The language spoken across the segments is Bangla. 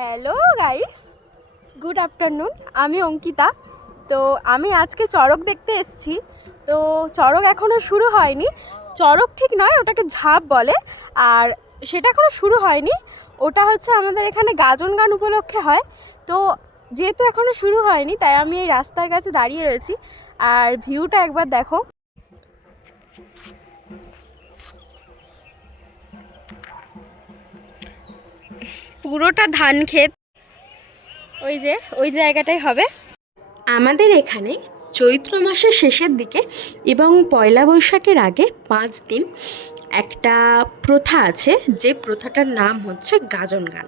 হ্যালো গাইস গুড আফটারনুন আমি অঙ্কিতা। তো আমি আজকে চড়ক দেখতে এসেছি। তো চড়ক এখনও শুরু হয়নি। চড়ক ঠিক নয়, ওটাকে ঝাঁপ বলে। আর সেটা এখনও শুরু হয়নি। ওটা হচ্ছে আমাদের এখানে গাজন গান উপলক্ষে হয়। তো যেহেতু এখনও শুরু হয়নি, তাই আমি এই রাস্তার কাছে দাঁড়িয়ে রয়েছি। আর ভিউটা একবার দেখো। পুরোটা ধান ক্ষেত। ওই যে, ওই জায়গাটাই হবে। আমাদের এখানে চৈত্র মাসের শেষের দিকে এবং পয়লা বৈশাখের আগে পাঁচ দিন একটা প্রথা আছে, যে প্রথাটার নাম হচ্ছে গাজন গান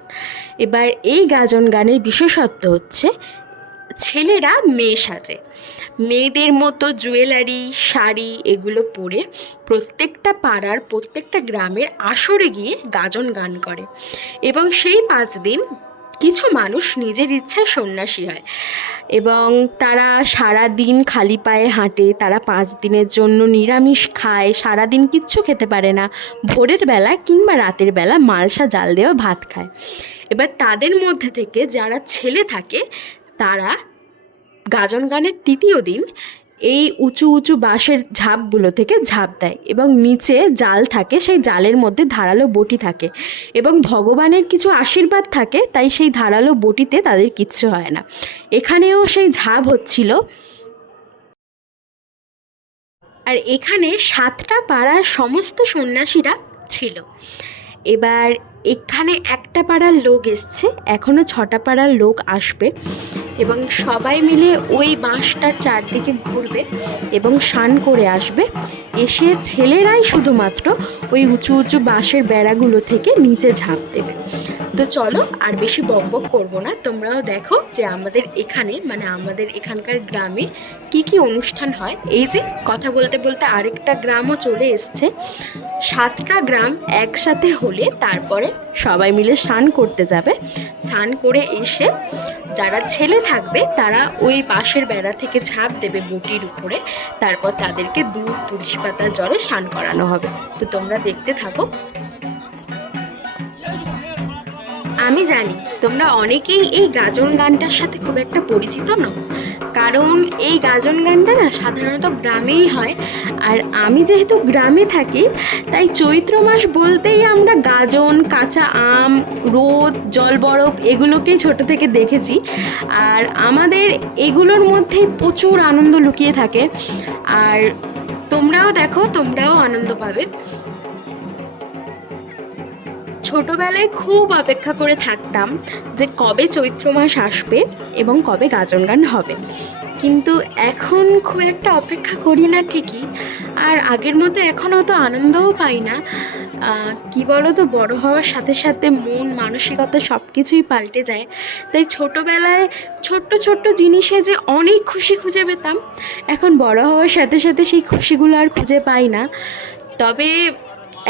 এবার এই গাজন গানের বিশেষত্ব হচ্ছে ছেলেরা মেয়ে সাজে। মেয়েদের মতো জুয়েলারি, শাড়ি এগুলো পরে প্রত্যেকটা পাড়ার প্রত্যেকটা গ্রামের আসরে গিয়ে গাজন গান করে। এবং সেই পাঁচ দিন কিছু মানুষ নিজের ইচ্ছায় সন্ন্যাসী হয়। এবং তারা সারা দিন খালি পায়ে হাঁটে, তারা পাঁচ দিনের জন্য নিরামিষ খায়, সারা দিন কিচ্ছু খেতে পারে না। ভোরের বেলা কিংবা রাতের বেলা মালসা জাল দেওয়া ভাত খায়। এবার তাদের মধ্যে থেকে যারা ছেলে থাকে, তারা গাজন গানের তৃতীয় দিন এই উঁচু উঁচু বাঁশের ঝাপগুলো থেকে ঝাঁপ দেয় এবং নিচে জাল থাকে, সেই জালের মধ্যে ধারালো বটি থাকে এবং ভগবানের কিছু আশীর্বাদ থাকে, তাই সেই ধারালো বটিতে তাদের কিচ্ছু হয় না। এখানেও সেই ঝাঁপ হচ্ছিল। আর এখানে সাতটা পাড়ার সমস্ত সন্ন্যাসীরা ছিল। এবার এখানে একটা পাড়ার লোক এসছে এখনও ছটা পাড়ার লোক আসবে এবং সবাই মিলে ওই বাঁশটার চারদিকে ঘুরবে এবং স্নান করে আসবে। এসে ছেলেরাই শুধুমাত্র ওই উঁচু উঁচু বাঁশের বেড়াগুলো থেকে নিচে ঝাঁপ দেবে। তো চলো আর বেশি বকবক করব না। তোমরাও দেখো যে আমাদের এখানে মানে আমাদের এখানকার গ্রামে কি কি অনুষ্ঠান হয়। এই যে কথা বলতে বলতে আরেকটা গ্রামও চলে এসছে। সাতটা গ্রাম একসাথে হলে তারপরে সবাই মিলে স্নান করতে যাবে। স্নান করে এসে যারা ছেলে থাকবে, তারা ওই পাশের বেড়া থেকে ঝাঁপ দেবে বটির উপরে। তারপর তাদেরকে দুধ, তুলসী পাতার জলে স্নান করানো হবে। তো তোমরা দেখতে থাকো। আমি জানি তোমরা অনেকেই এই গাজন গানটার সাথে খুব একটা পরিচিত নও। কারণ এই গাজন গানটা না সাধারণত গ্রামেই হয়। আর আমি যেহেতু গ্রামে থাকি, তাই চৈত্র মাস বলতেই আমরা গাজন, কাঁচা আম, রোদ, জল বরফ এগুলোকেই ছোট থেকে দেখেছি। আর আমাদের এগুলোর মধ্যেই প্রচুর আনন্দ লুকিয়ে থাকে। আর তোমরাও দেখো, তোমরাও আনন্দ পাবে। ছোটবেলায় খুব অপেক্ষা করে থাকতাম যে কবে চৈত্র মাস আসবে এবং কবে গাজন গান হবে। কিন্তু এখন খুব একটা অপেক্ষা করি না ঠিকই। আর আগের মতো এখন অত আনন্দও পাই না। কি বলো তো বড় হওয়ার সাথে সাথে মন, মানসিকতা সব কিছুই পাল্টে যায়। তাই ছোটোবেলায় ছোট্ট ছোট্ট জিনিসে যে অনেক খুশি খুঁজে পেতাম, এখন বড় হওয়ার সাথে সাথে সেই খুশিগুলো আর খুঁজে পাই না। তবে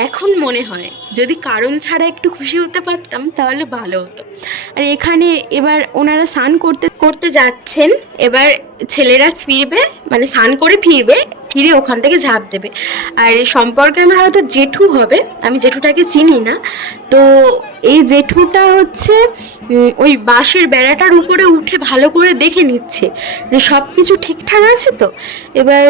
এখন মনে হয়, যদি কারণ ছাড়া একটু খুশি হতে পারতাম, তাহলে ভালো হতো। আর এখানে এবার ওনারা স্নান করতে করতে যাচ্ছেন, এবার ছেলেরা ফিরবে মানে স্নান করে ফিরবে ফিরে ওখান থেকে ঝাঁপ দেবে। আর এই সম্পর্কে আমার হয়তো জেঠু হবে, আমি জেঠুটাকে চিনি না। তো এই জেঠুটা হচ্ছে ওই বাঁশের বেড়াটার উপরে উঠে ভালো করে দেখে নিচ্ছে যে সব কিছু ঠিকঠাক আছে তো। এবার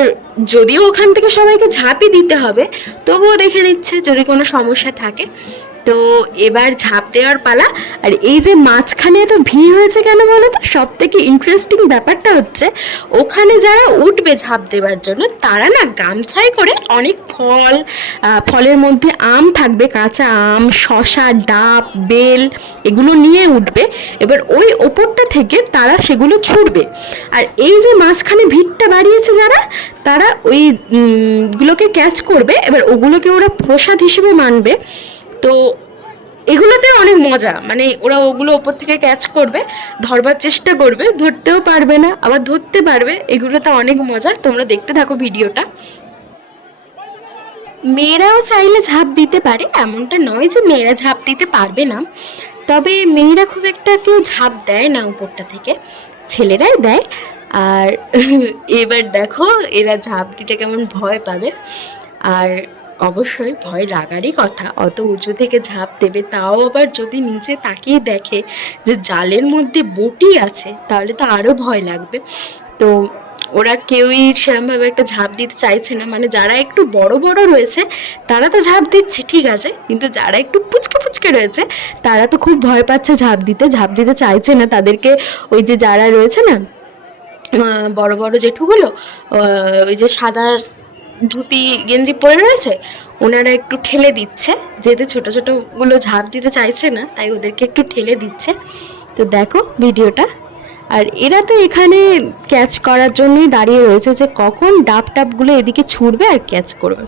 যদিও ওখান থেকে সবাইকে ঝাঁপই দিতে হবে, তবুও দেখে নিচ্ছে যদি কোনো সমস্যা থাকে। তো এবার ঝাঁপ দেওয়ার পালা। আর এই যে মাঝখানে এত ভিড় হয়েছে কেন বলো তো? সব থেকে ইন্টারেস্টিং ব্যাপারটা হচ্ছে ওখানে যারা উঠবে ঝাঁপ দেওয়ার জন্য তারা না গামছায় করে অনেক ফল ফলের মধ্যে আম থাকবে কাঁচা আম শশা ডাব বেল এগুলো নিয়ে উঠবে। এবার ওই ওপরটা থেকে তারা সেগুলো ছুটবে আর এই যে মাঝখানে ভিড়টা বাড়িয়েছে যারা তারা ওই উম, গুলোকে ক্যাচ করবে। এবার ওগুলোকে ওরা প্রসাদ হিসেবে মানবে। তো এগুলোতে অনেক মজা। মানে ওরা ওগুলো ওপর থেকে ক্যাচ করবে, ধরবার চেষ্টা করবে, ধরতেও পারবে না, আবার ধরতে পারবে, এগুলোতে অনেক মজা। তোমরা দেখতে থাকো ভিডিওটা। মেয়েরাও চাইলে ঝাঁপ দিতে পারে, এমনটা নয় যে মেয়েরা ঝাঁপ দিতে পারবে না। তবে মেয়েরা খুব একটা কেউ ঝাঁপ দেয় না উপরটা থেকে। ছেলেরাই দেয়। আর এবার দেখো, এরা ঝাঁপ দিতে কেমন ভয় পাবে। আর অবশ্যই ভয় লাগারই কথা। অত উঁচু থেকে ঝাঁপ দেবে, তাও আবার যদি নিচে তাকিয়ে দেখে যে জালের মধ্যে বটি আছে, তাহলে তো আরও ভয় লাগবে। তো ওরা কেউই সেরকমভাবে একটা ঝাঁপ দিতে চাইছে না। মানে যারা একটু বড় বড় রয়েছে, তারা তো ঝাঁপ দিচ্ছে, ঠিক আছে। কিন্তু যারা একটু পুচকে পুচকে রয়েছে, তারা তো খুব ভয় পাচ্ছে ঝাঁপ দিতে। ঝাঁপ দিতে চাইছে না। তাদেরকে ওই যে যারা রয়েছে না বড় বড় জেঠুগুলো ওই যে সাদা ধুতি, গেঞ্জি পরে রয়েছে, ওনারা একটু ঠেলে দিচ্ছে, যেহেতু ছোটো ছোটোগুলো ঝাঁপ দিতে চাইছে না, তাই ওদেরকে একটু ঠেলে দিচ্ছে। তো দেখো ভিডিওটা, আর এরা তো এখানে ক্যাচ করার জন্যই দাঁড়িয়ে রয়েছে যে কখন ডাব টাবগুলো এদিকে ছুটবে আর ক্যাচ করবে।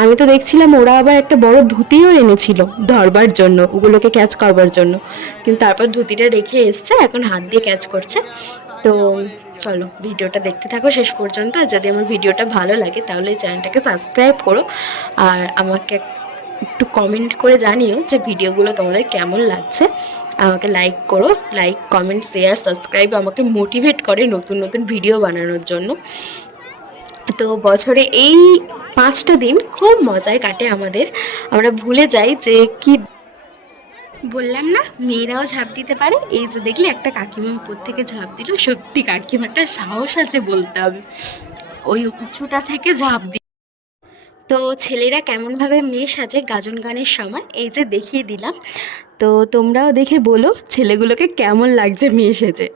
আমি তো দেখছিলাম ওরা আবার একটা বড় ধুতিও এনেছিল ধরবার জন্য, ওগুলোকে ক্যাচ করবার জন্য। কিন্তু তারপর ধুতিটা রেখে এসছে, এখন হাত দিয়ে ক্যাচ করছে। তো চলো ভিডিওটা দেখতে থাকো শেষ পর্যন্ত। আর যদি আমার ভিডিওটা ভালো লাগে তাহলে চ্যানেলটাকে সাবস্ক্রাইব করো। আর আমাকে একটু কমেন্ট করে জানিও যে ভিডিওগুলো তোমাদের কেমন লাগছে। আমাকে লাইক করো লাইক কমেন্ট শেয়ার সাবস্ক্রাইব আমাকে মোটিভেট করে নতুন নতুন ভিডিও বানানোর জন্য। তো বছরে এই পাঁচটা দিন খুব মজায় কাটে আমাদের। আমরা ভুলে যাই যে কি বললাম না, মেয়েরাও ঝাঁপ দিতে পারে। এই যে দেখলে একটা কাকিমা উপর থেকে ঝাঁপ দিল। সত্যি কাকিমাটা সাহস আছে বলতে হবে। ওই উঁচুটা থেকে ঝাঁপ দি তো ছেলেরা কেমনভাবে মেয়ে সাজে গাজন গানের সময়? এই যে দেখিয়ে দিলাম। তো তোমরাও দেখে বলো ছেলেগুলোকে কেমন লাগছে মেয়ে সেজে।